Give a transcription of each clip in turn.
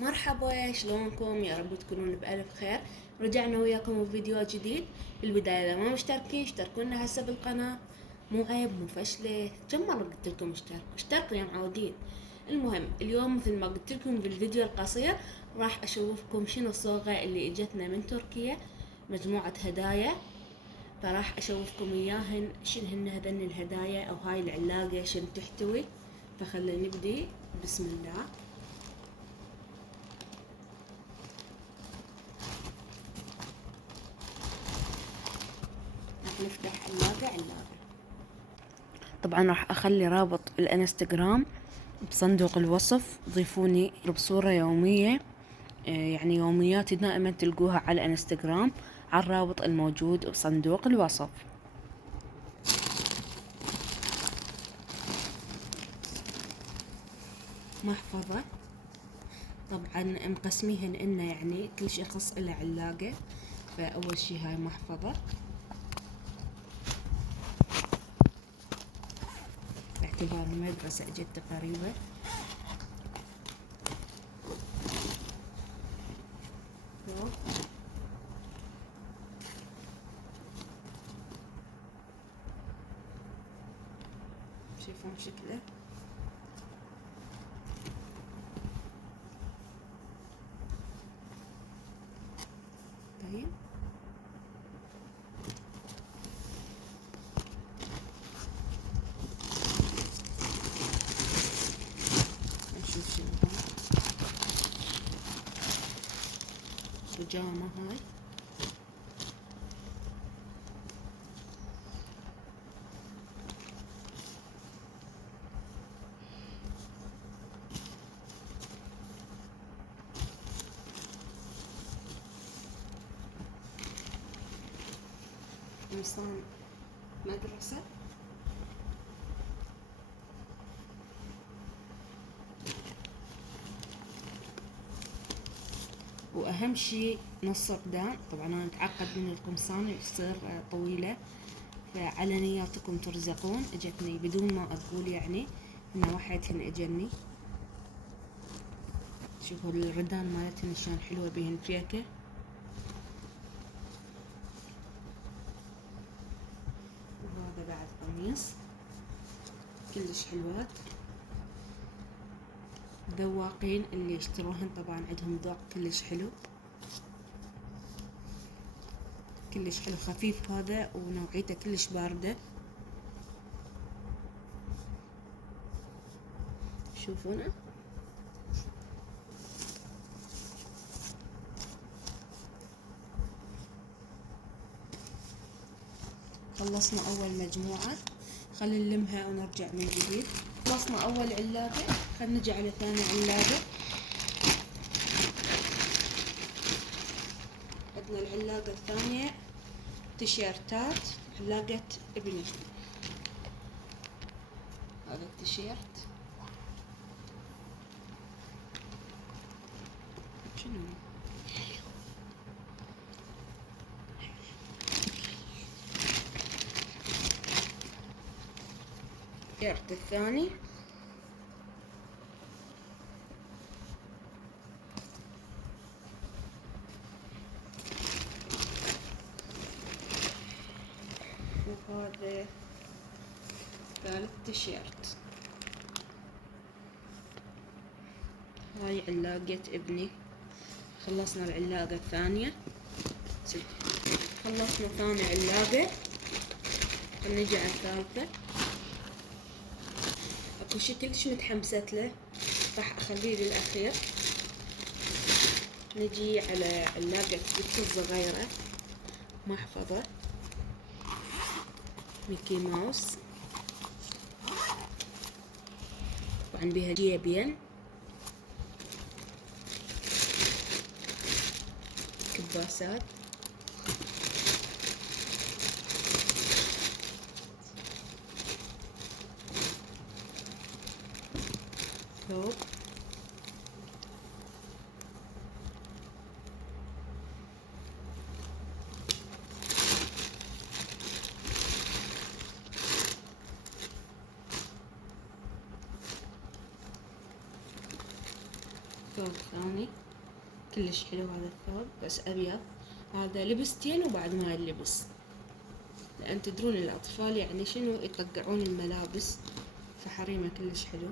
مرحبا، شلونكم؟ يا رب تكونون بألف خير. رجعنا وياكم بفيديو جديد. بالبداية إذا ما مشتركين اشتركونا هسه بالقناة. مو عيب، مو فشلة. كم مرة قلت لكم اشتركوا يا معودين. المهم اليوم مثل ما قلت لكم بالفيديو القصير راح اشوفكم شنو الصوغة اللي اجتنا من تركيا، مجموعة هدايا. فراح اشوفكم اياهن شنو هن هذن الهدايا او هاي العلاقة شنو تحتوي. فخلينا نبدي. بسم الله. راح نفتح علاقة. طبعا راح اخلي رابط الانستغرام بصندوق الوصف. ضيفوني بصورة يومية، يعني يومياتي دائما تلقوها على الانستغرام على الرابط الموجود بصندوق الوصف. محفظة، طبعا مقسميهن إنه يعني كل شخص له علاقة. فأول شي هاي محفظة باعتبار المدرسة اجت قريبة. شوفون شكله. طيب نشوف شنو هاي. بيجامة هاي. قمصان مدرسة. واهم شي نص اقدام. طبعا انا اتعقد من القمصان يصير طويلة، فعلى نياتكم ترزقون. اجتني بدون ما اقول يعني ان وحدهن اجني. شوفوا الردان مالتهن شلون حلوة بيهن فيكة. وهذا بعد قميص كلش حلوات. ذواقين اللي يشتروهن طبعا عندهم ذوق كلش حلو، كلش حلو، خفيف هذا ونوعيته كلش باردة. شوفونه. خلصنا اول مجموعة، خلينا نلمها ونرجع من جديد. خلصنا اول علاقة، خلينا نجي على ثاني علاقة. عندنا العلاقة الثانية تيشيرتات، علاقة ابني. هذا التيشيرت شنو؟ التيشيرت الثاني وهذا ثالث تيشيرت. هاي علاقة ابني. خلصنا العلاقة الثانية. خلصنا ثاني علاقة، نجي على الثالثة. اكو شي كلش متحمست له، راح اخليه للاخير. نجي على علاقة بنت الصغيرة، محفظة ميكي ماوس، طبعا بيها جيبين، كباسات، ثوب، ثوب ثوب ثاني كلش حلو هذا الثوب بس ابيض. هذا لبستين وبعد ما يلبس، لان تدرون الاطفال يعني شنو يطقعون الملابس، فحريمه كلش حلو.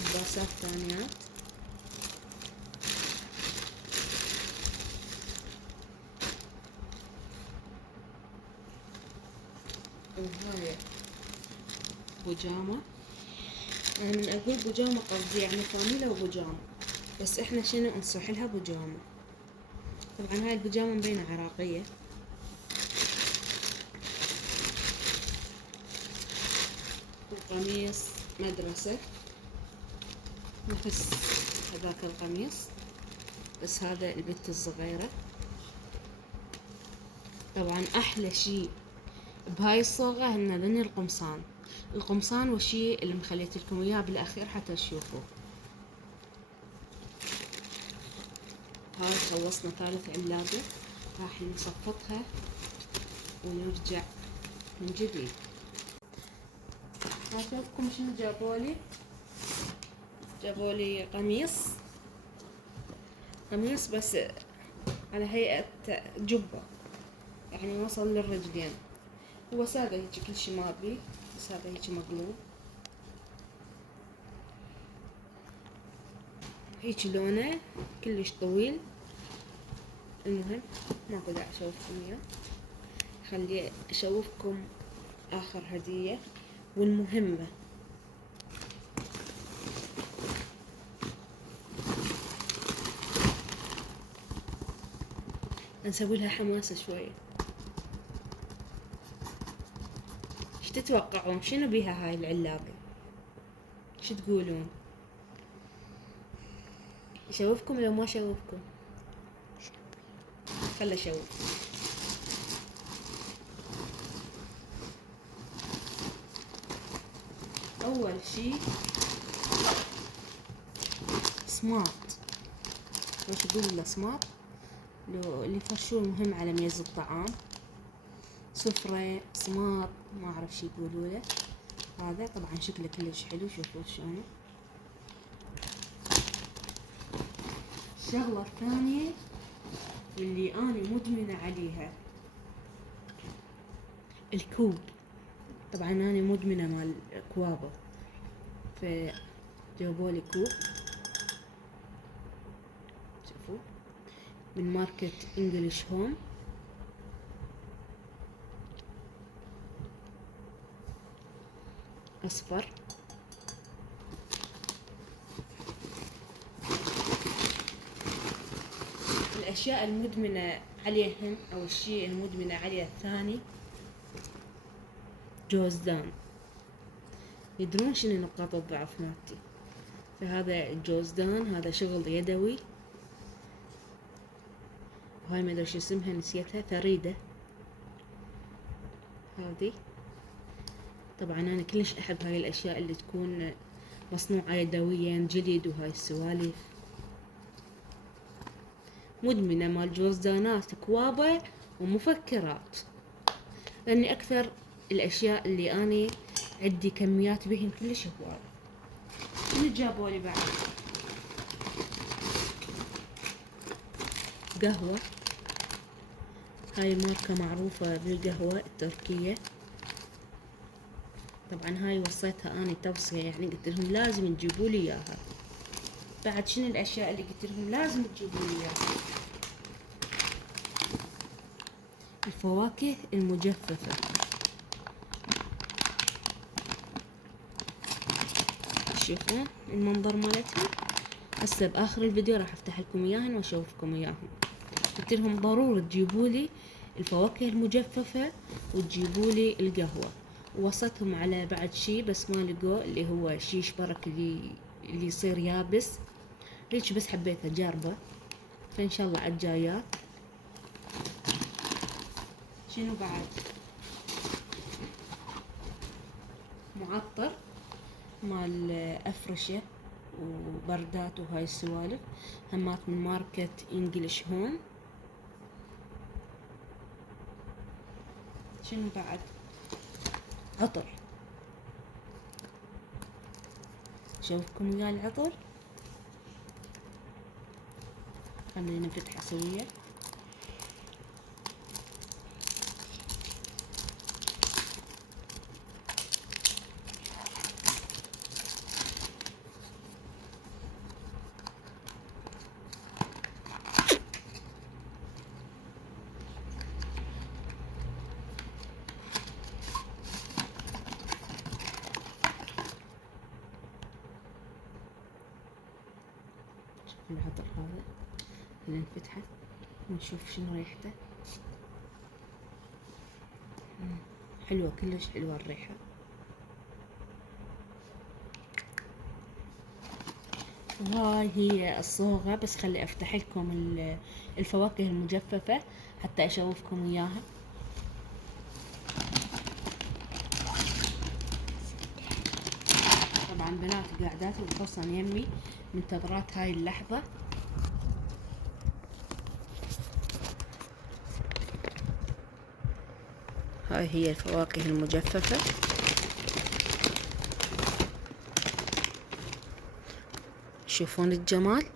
لباسات ثانيات وهاي بوجامة. أنا من أقول بوجامة قصدي يعني كاملة وبوجامة، بس إحنا شنو نصح لها بوجامة. طبعا هاي البوجامة مبينة عراقية. وقميص مدرسة نفس هذاك القميص، بس هذا البنت الصغيرة. طبعا أحلى شي بهاي الصوغة هن ذني القمصان. القمصان والشي اللي مخليت لكم اياه بالاخير حتى تشوفوه. هاي خلصنا ثالث علاقة، راح نصفطها ونرجع من جديد. اشوفكم شنو جابولي. جابولي قميص بس على هيئة جبة، يعني وصل للرجلين. هو سادة هيجي كل شي ما بيه، بس هذا هيجي مقلوب هيجي لونه كلش طويل. المهم ماكو داعي اشوفكم اياه، خلي اشوفكم اخر هدية والمهمة. نسوي لها حماسة شوية. ايش تتوقعون شنو بيها هاي العلاقة؟ ايش تقولون؟ اشوفكم لو ما اشوفكم؟ خل اشوف. اول شي سمارت، وش يقولوا له سمارت؟ لو اللي يفرشوه مهم على ميز الطعام. سفرة سمارت ما اعرف شي يقولوا له. هذا طبعا شكله كلش حلو، شوفوا شلونه. الشغلة الثانية اللي أنا مدمنة عليها الكوب. طبعا أنا مدمنة مال كوابة، فجابولي كوب شوفوا من ماركة انجلش هوم. أصفر. الأشياء المدمنة عليهن أو الشيء المدمنة عليه الثاني جوزدان. يدرون شنو نقاط الضعف مالتي، فهذا الجوزدان هذا شغل يدوي. وهاي ما ادري شو اسمها نسيتها، فريدة هذه. طبعا انا كلش احب هاي الاشياء اللي تكون مصنوعة يدويا، جلد وهاي السوالف. مدمنة مال جوزدانات كوابة ومفكرات، لاني اكثر الاشياء اللي اني عندي كميات بهن كلش هواي. شنو جابولي بعد؟ قهوة. هاي ماركة معروفة بالقهوة التركية. طبعا هاي وصيتها اني توصية، يعني قلت لهم لازم تجيبوا لي اياها. بعد شنو الاشياء اللي قلت لهم لازم تجيبوا لي اياها؟ الفواكه المجففة. شوفوا المنظر مالتها. هسه باخر الفيديو راح افتح لكم اياهن واشوفكم اياهم. قلت لهم ضروري تجيبوا لي الفواكه المجففة وتجيبوا لي القهوة. ووصتهم على بعد شي بس ما لقوا، اللي هو شيش برك اللي يصير يابس. ليش بس حبيت اجربه، فان شاء الله عالجايات. شنو بعد؟ معطر مال افرشة وبردات وهاي السوالف، همات من ماركة انجلش هوم. شنو بعد؟ عطر. اشوفكم ويا العطر. خلينا نفتحه سوية. العطر هذا خلينا نفتحه ونشوف شنو ريحته. حلوة، كلش حلوة الريحة. وهاي هي الصوغة، بس خلي افتح لكم الفواكه المجففة حتى اشوفكم اياها. طبعا بنات قاعدات وخصوصا يمي منتظرات هاي اللحظة. هاي هي الفواكه المجففة. شوفون الجمال.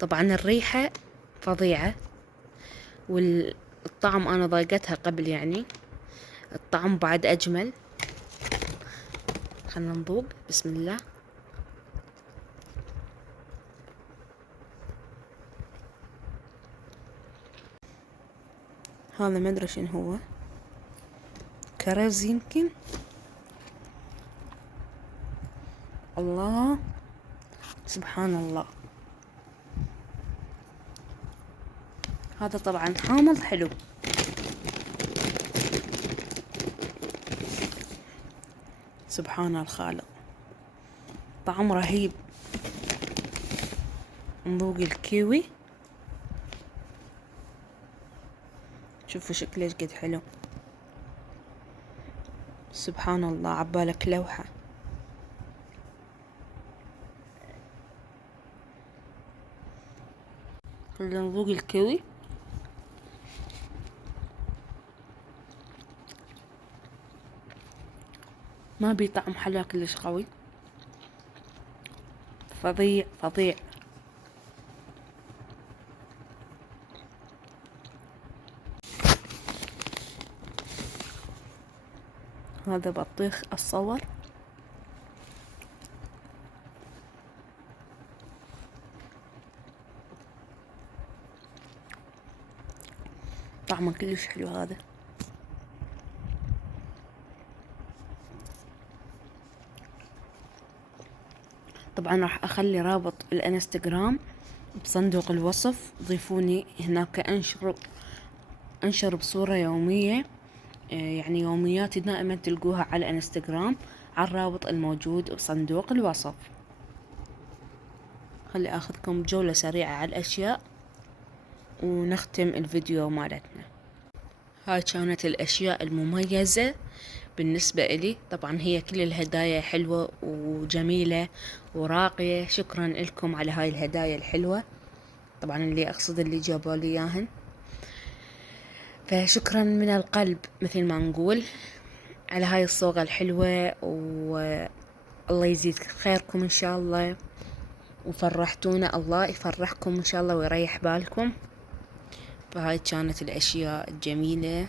طبعا الريحة فظيعة، والطعم انا ضايقتها قبل، يعني الطعم بعد اجمل. خلنا نذوق. بسم الله. هذا ما ادري شنو هو، كرز يمكن. الله، سبحان الله. هذا طبعا حامض حلو. سبحان الخالق، طعم رهيب. نذوق الكيوي. شوفوا شكله ايش قد حلو. سبحان الله، عبالك لوحة. خلينا نذوق الكيوي. ما بي طعم حلا كلش قوي، فظيع فظيع. هذا بطيخ الصور. طعمه كلش حلو هذا. طبعا راح اخلي رابط الانستغرام بصندوق الوصف، ضيفوني هناك. انشر بصورة يومية، يعني يومياتي دائما تلقوها على الانستغرام على الرابط الموجود بصندوق الوصف. خلي اخذكم بجولة سريعة على الاشياء ونختم الفيديو مالتنا. هاي كانت الاشياء المميزة بالنسبة إلي. طبعا هي كل الهدايا حلوة وجميلة وراقية. شكرا لكم على هاي الهدايا الحلوة، طبعا اللي أقصد اللي جابوا لي إياهن، فشكرا من القلب مثل ما نقول على هاي الصوغة الحلوة. والله يزيد خيركم إن شاء الله، وفرحتونا. الله يفرحكم إن شاء الله ويريح بالكم. فهاي كانت الأشياء الجميلة